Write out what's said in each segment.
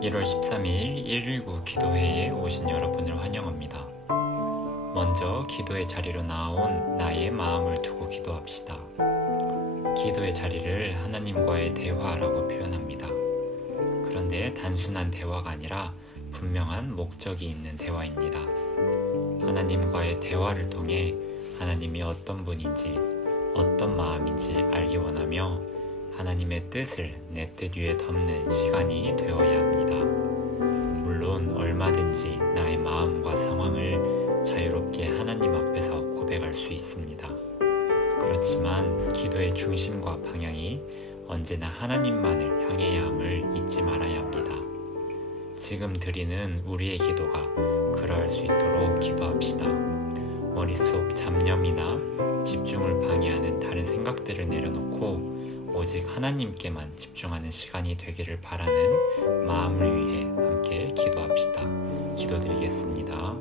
1월 13일 119 기도회에 오신 여러분을 환영합니다. 먼저 기도의 자리로 나온 나의 마음을 두고 기도합시다. 기도의 자리를 하나님과의 대화라고 표현합니다. 그런데 단순한 대화가 아니라 분명한 목적이 있는 대화입니다. 하나님과의 대화를 통해 하나님이 어떤 분인지, 어떤 마음인지 알기 원하며 하나님의 뜻을 내 뜻 위에 덮는 시간이 되어야 합니다. 물론 얼마든지 나의 마음과 상황을 자유롭게 하나님 앞에서 고백할 수 있습니다. 그렇지만 기도의 중심과 방향이 언제나 하나님만을 향해야 함을 잊지 말아야 합니다. 지금 드리는 우리의 기도가 그러할 수 있도록 기도합시다. 머릿속 잡념이나 집중을 방해하는 다른 생각들을 내려놓고 오직 하나님께만 집중하는 시간이 되기를 바라는 마음을 위해 함께 기도합시다. 기도드리겠습니다.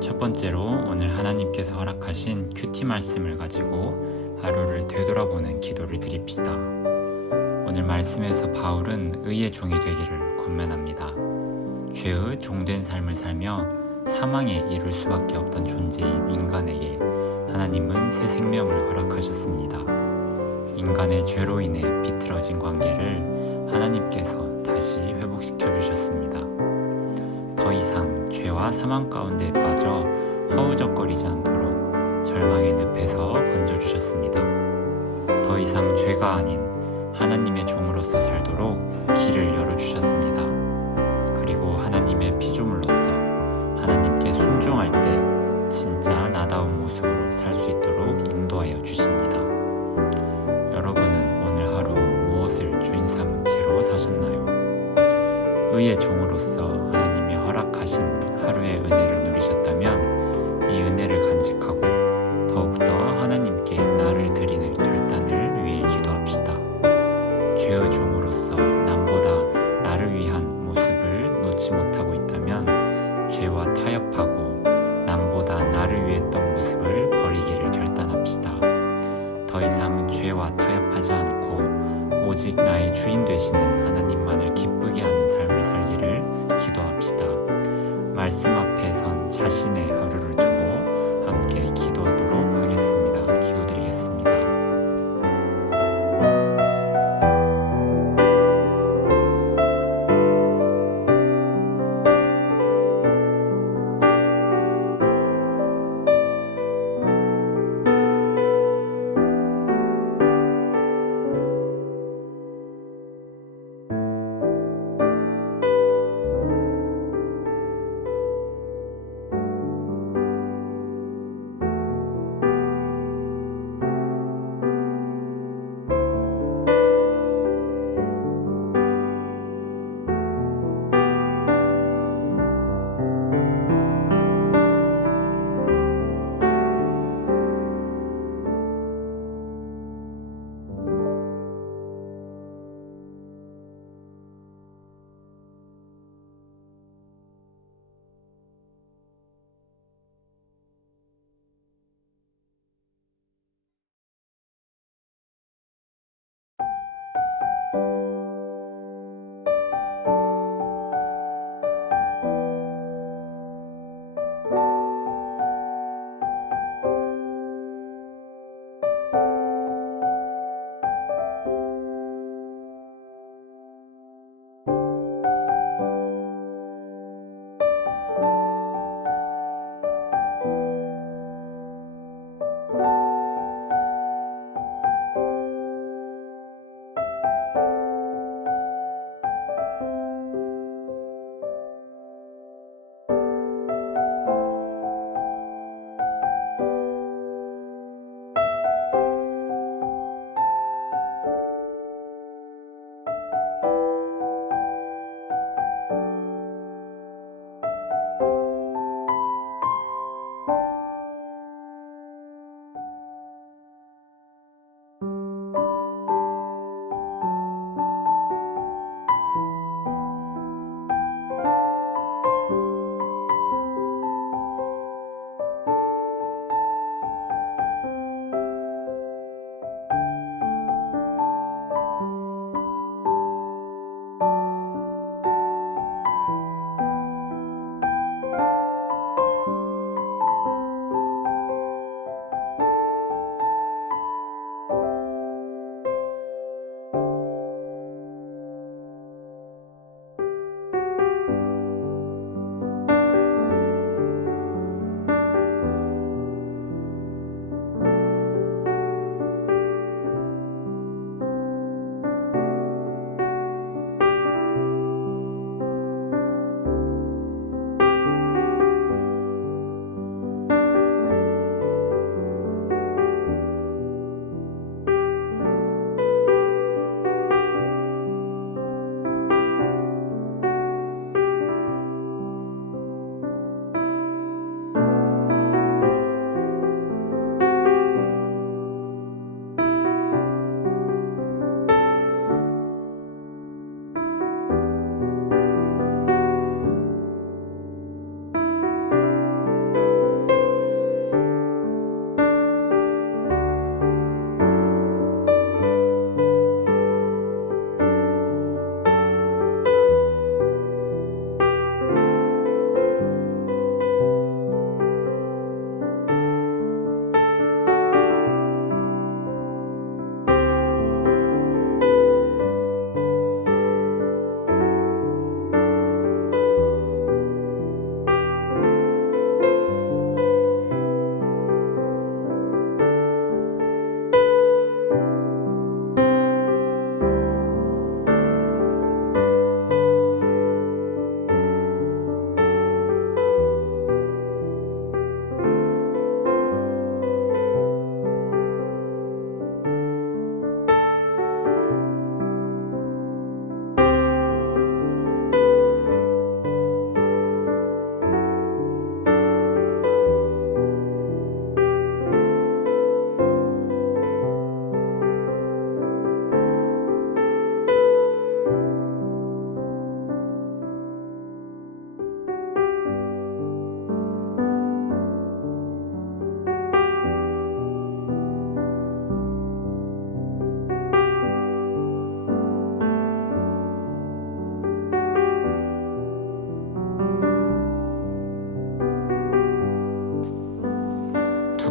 첫 번째로 오늘 하나님께서 허락하신 큐티 말씀을 가지고 하루를 되돌아보는 기도를 드립시다. 오늘 말씀에서 바울은 의의 종이 되기를 권면합니다. 죄의 종된 삶을 살며 사망에 이를 수밖에 없던 존재인 인간에게 하나님은 새 생명을 허락하셨습니다. 인간의 죄로 인해 비틀어진 관계를 하나님께서 다시 회복시켜 주셨습니다. 더 이상 죄와 사망 가운데 빠져 허우적거리지 않도록 절망의 늪에서 건져주셨습니다. 더 이상 죄가 아닌 하나님의 종으로서 살도록 길을 열어주셨습니다. 그리고 하나님의 피조물로서 하나님께 순종할 때 진짜 나다운 모습으로 살 수 있도록 인도하여 주십니다. 이 은혜를 간직하고 더욱더 하나님께 나를 드리는 결단을 위해 기도합시다. 죄의 종으로서 남보다 나를 위한 모습을 놓지 못하고 있다면 죄와 타협하고 남보다 나를 위했던 모습을 버리기를 결단합시다. 더 이상 죄와 타협하지 않고 오직 나의 주인 되시는 하나님만을 기쁘게 하는 삶을 살기를 기도합시다. 말씀 앞에 선 자신의 하루를 두고 함께 기도하도록 하겠습니다. 기도드리겠습니다.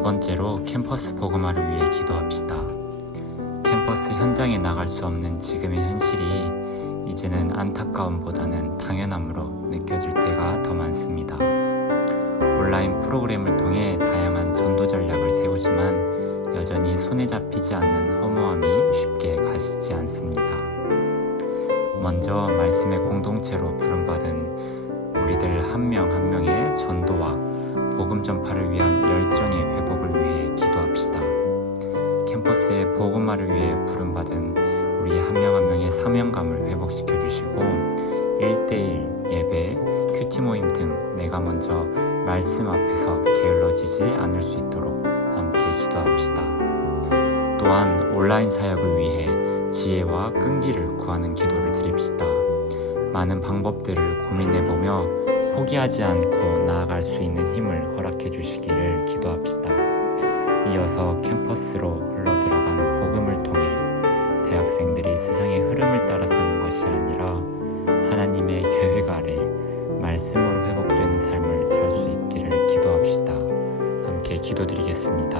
번째로 캠퍼스 복음화를 위해 기도합시다. 캠퍼스 현장에 나갈 수 없는 지금의 현실이 이제는 안타까움보다는 당연함으로 느껴질 때가 더 많습니다. 온라인 프로그램을 통해 다양한 전도 전략을 세우지만 여전히 손에 잡히지 않는 허무함이 쉽게 가시지 않습니다. 먼저 말씀의 공동체로 부름받은 우리들 한 명 한 명의 전도와 복음 전파를 위한 열정의 회복을 위해 기도합시다. 캠퍼스의 복음화를 위해 부름받은 우리 한 명 한 명의 사명감을 회복시켜 주시고 1대1 예배, 큐티 모임 등 내가 먼저 말씀 앞에서 게을러지지 않을 수 있도록 함께 기도합시다. 또한 온라인 사역을 위해 지혜와 끈기를 구하는 기도를 드립시다. 많은 방법들을 고민해보며 포기하지 않고 나아갈 수 있는 힘을 허락해 주시기를 기도합시다. 이어서 캠퍼스로 흘러들어간 복음을 통해 대학생들이 세상의 흐름을 따라 사는 것이 아니라 하나님의 계획 아래 말씀으로 회복되는 삶을 살 수 있기를 기도합시다. 함께 기도드리겠습니다.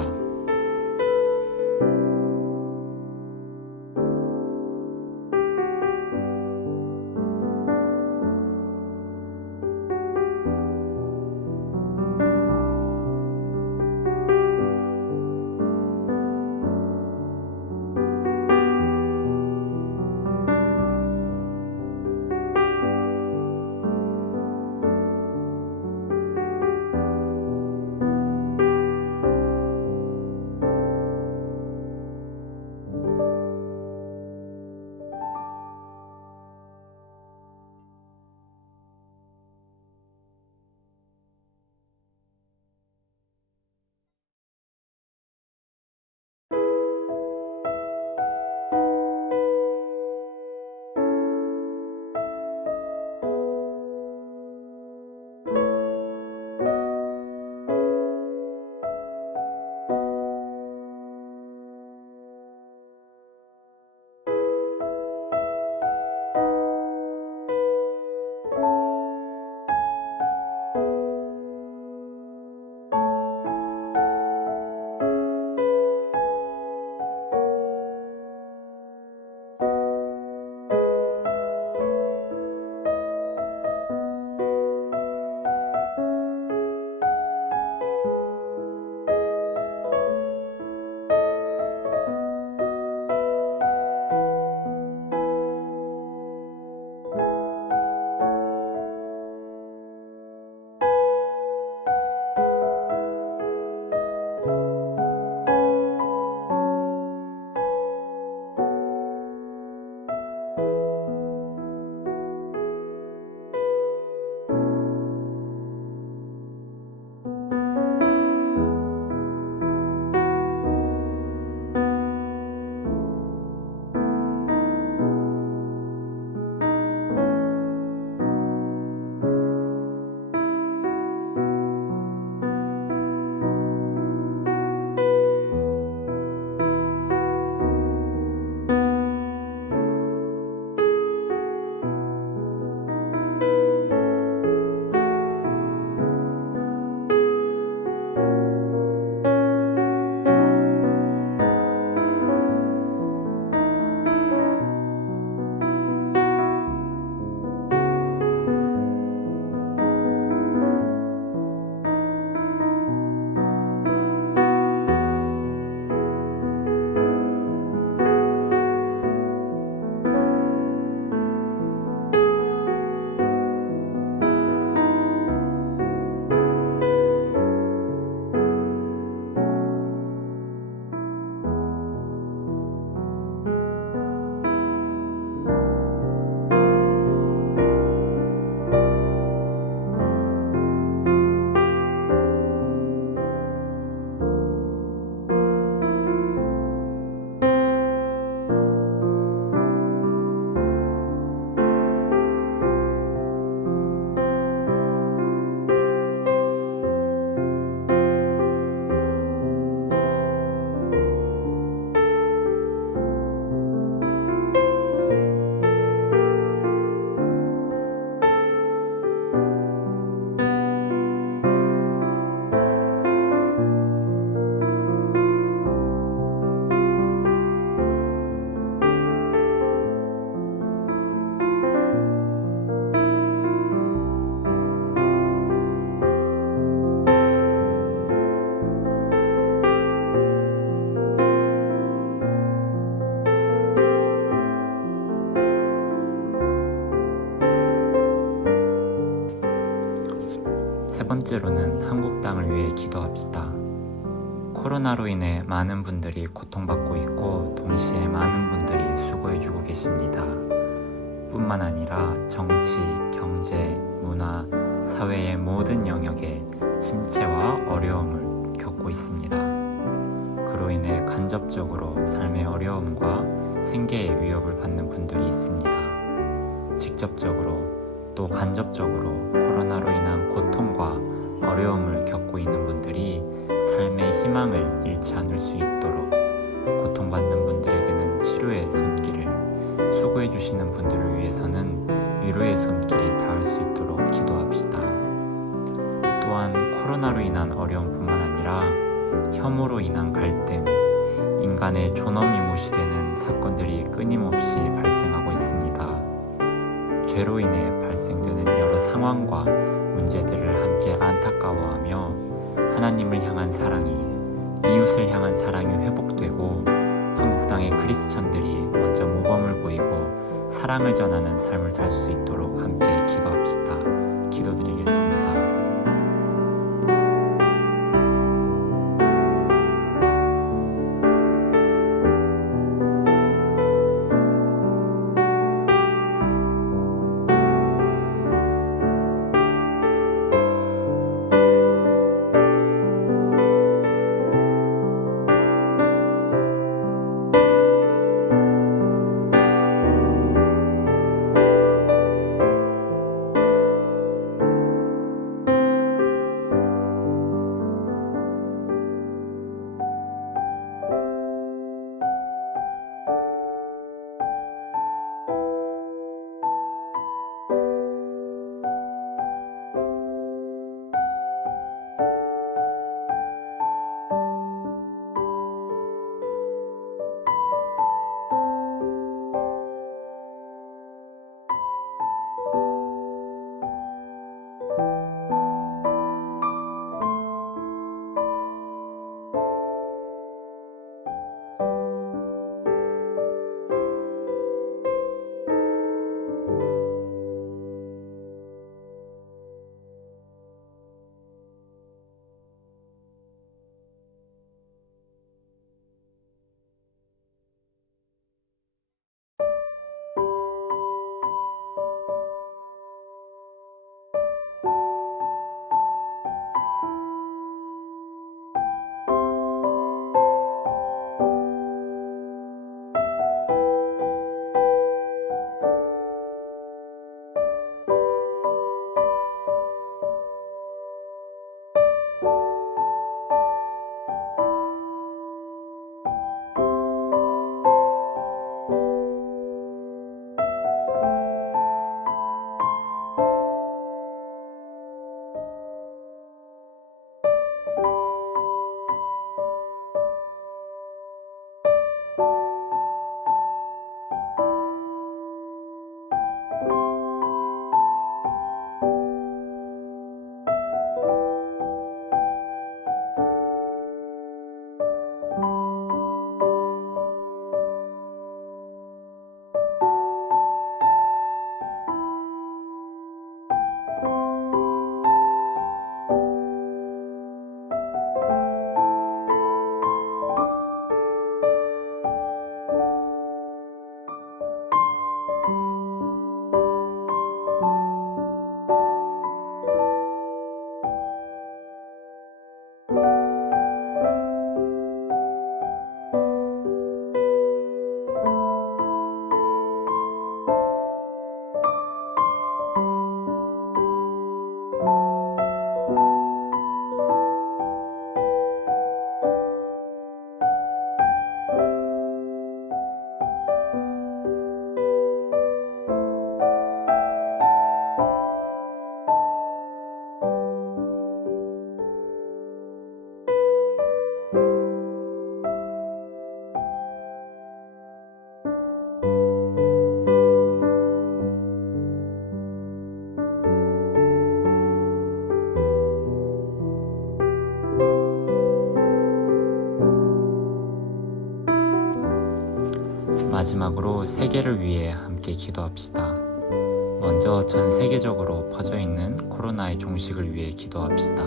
번째로는 한국 땅을 위해 기도합시다. 코로나로 인해 많은 분들이 고통받고 있고 동시에 많은 분들이 수고해주고 계십니다. 뿐만 아니라 정치, 경제, 문화, 사회의 모든 영역에 침체와 어려움을 겪고 있습니다. 그로 인해 간접적으로 삶의 어려움과 생계의 위협을 받는 분들이 있습니다. 직접적으로 또 간접적으로 코로나로 인한 고통과 어려움을 겪고 있는 분들이 삶의 희망을 잃지 않을 수 있도록 고통받는 분들에게는 치료의 손길을, 수고해주시는 분들을 위해서는 위로의 손길이 닿을 수 있도록 기도합시다. 또한 코로나로 인한 어려움뿐만 아니라 혐오로 인한 갈등, 인간의 존엄이 무시되는 사건들이 끊임없이 발생하고 있습니다. 죄로 인해 발생되는 여러 상황과 문제들을 함께 안타까워하며 하나님을 향한 사랑이, 이웃을 향한 사랑이 회복되고 한국 땅의 크리스천들이 먼저 모범을 보이고 사랑을 전하는 삶을 살 수 있도록 함께 기도합시다. 기도드리겠습니다. 마지막으로 세계를 위해 함께 기도합시다. 먼저 전 세계적으로 퍼져 있는 코로나의 종식을 위해 기도합시다.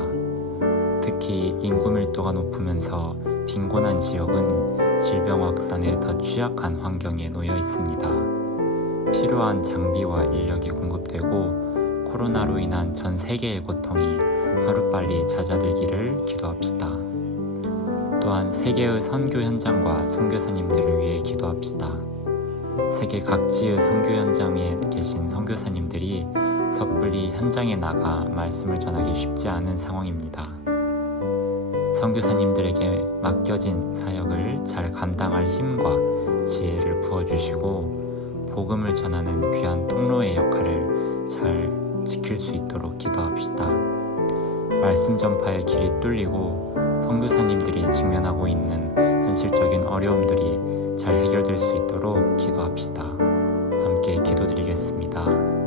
특히 인구 밀도가 높으면서 빈곤한 지역은 질병 확산에 더 취약한 환경에 놓여 있습니다. 필요한 장비와 인력이 공급되고 코로나로 인한 전 세계의 고통이 하루빨리 잦아들기를 기도합시다. 또한 세계의 선교 현장과 선교사님들을 위해 기도합시다. 세계 각지의 선교 현장에 계신 선교사님들이 섣불리 현장에 나가 말씀을 전하기 쉽지 않은 상황입니다. 선교사님들에게 맡겨진 사역을 잘 감당할 힘과 지혜를 부어주시고 복음을 전하는 귀한 통로의 역할을 잘 지킬 수 있도록 기도합시다. 말씀 전파의 길이 뚫리고 선교사님들이 직면하고 있는 현실적인 어려움들이 잘 해결될 수 있도록 기도합시다. 함께 기도드리겠습니다.